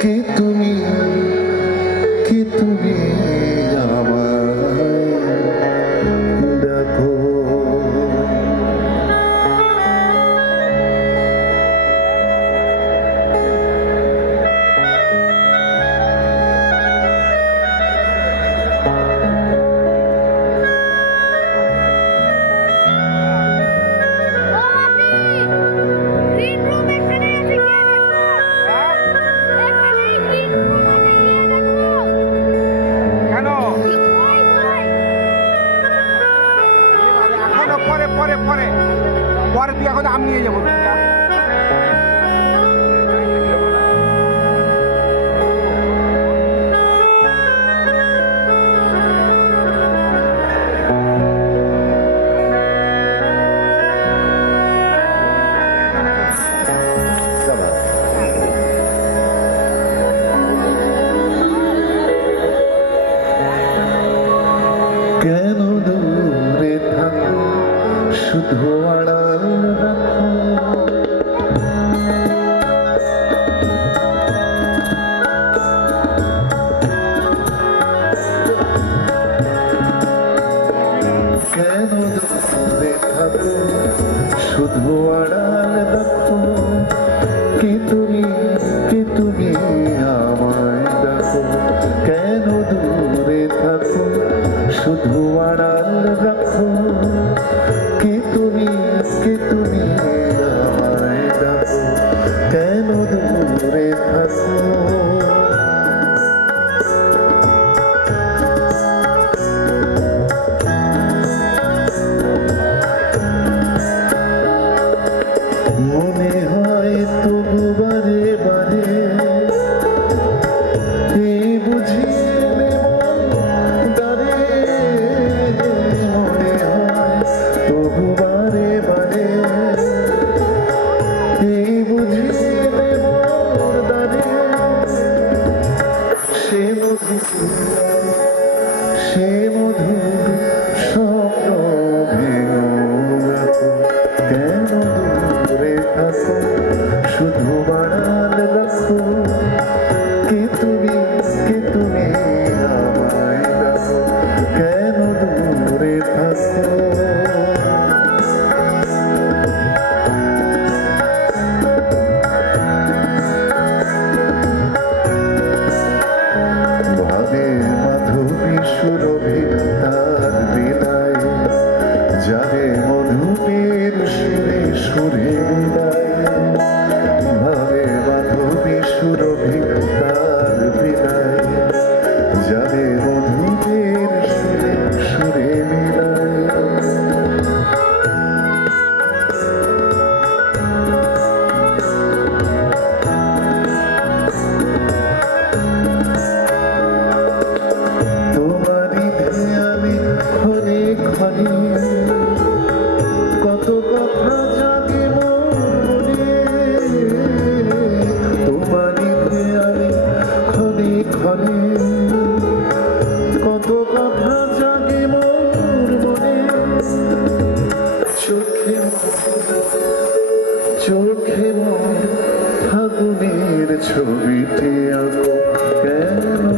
কে তুমি, কে তুমি আমায় ডাকো। পরে পরে পরে পরে তুই এখন আমি নিয়ে যাবো। কেন দূরে থাকো শুধু আড়াল রাখো, কেন দূরে থাকো শুধু আড়াল রাখো, কি তুমি, কি তুমি আমায় ডাকো। কেন দূরে থাকো শুধু আড়াল রাখো, কি তুমি, কি তুমি আমায় ডাকো। কেন দূরে থাকো। মনে হয় তবু বারে বারে এই বুঝি দারে, মনে হয় তবু বারে বারে এই বুঝি দারে। সে মধুর, সে মধুর স্বপ্ন ভেঙো রাখো। কেন দূরে থাকো শুধু বাড়াল রাখো, কি তুমি, কি তুমি আমায় ডাকো। কেন দূরে থাকো। ভাবে মাধবী সুরভি তার বিদায়, যাবে মধুপের সুরে সুরে বিদায়। ভাবে মাধবী সুরভি তার বিদায়, যাবে মধুপের সুরে সুরে বিদায়। তোমারই ধ্যানে ক্ষণে ক্ষণে কত কথা জাগে মনে, তোমারই ধ্যানে ক্ষণে ক্ষণে কত কথা জাগে মোর মনে। চোখে চোখে মোর ফাগুনের ছবিটি আঁকো। কেন